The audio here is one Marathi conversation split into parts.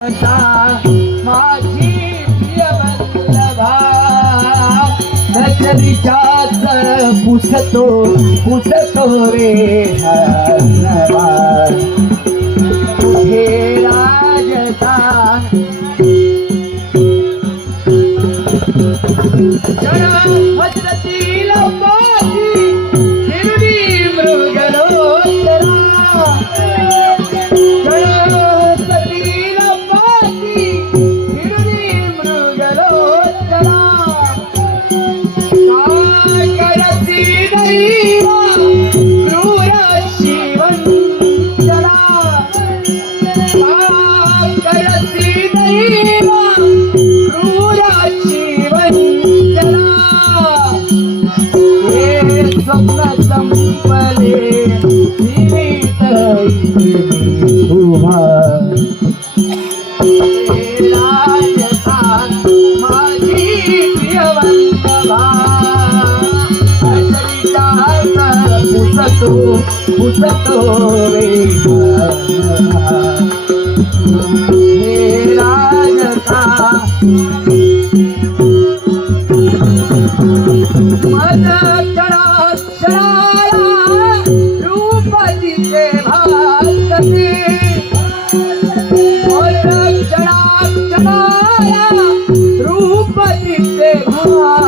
माझी प्रियवल्लभा पुसतो पुसतो रे हे राजस्थान पुसतो पुसतो रे हे राजस्थान माझा चढा चढाया रूपातीचे भासते माझा चढा चढाया रूपातीचे भासते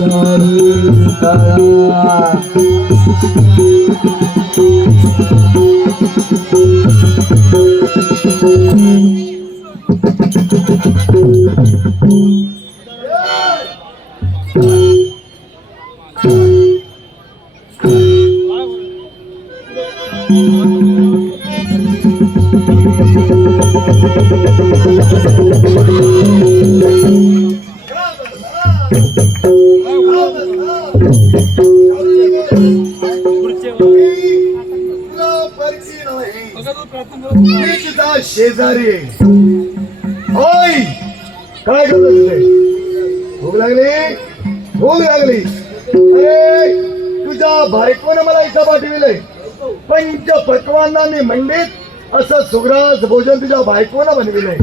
cerita Thank you. शेजारी. होय काय करत तुझे भूक लागली? भूक लागली. अरे तुझ्या बायकोने मला इथं पाठविलंय. पंच पक्वांना मंडित असं सुग्रास भोजन तुझ्या बायकोनं बनविलंय.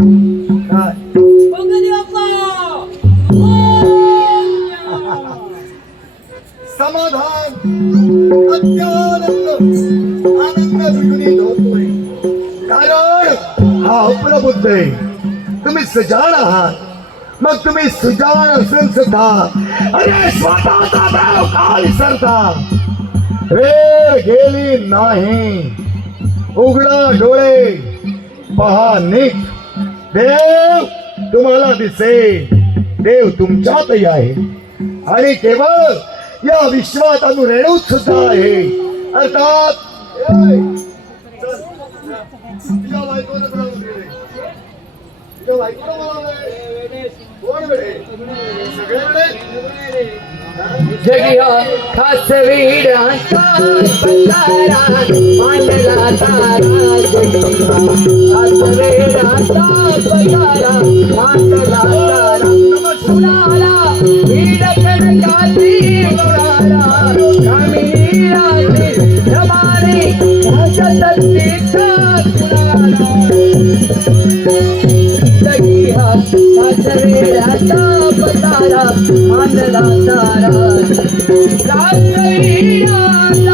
समाधान अत्यानंद आनंद कारण हा अप्रबुद्ध तुम्ही सजाण आहात. मग तुम्ही सुजाण असून सुद्धा. अरे स्वतःचा भाव का विसरता वेळ गेली नाही. उघडा डोळे. पहा नीट. देव तुम्हाला दिसे देव तुमच्यातही आहे. आणि केवळ या विश्वात अनुरेणूच सुद्धा आहे. अर्थात जगिया खास वीरांचा बंधारा मांडला तारा जगिया खास वीरांचा बंधारा मांडला तारा जगी हा कासवेडाचा पतारा मानला तारा कासवेडाचा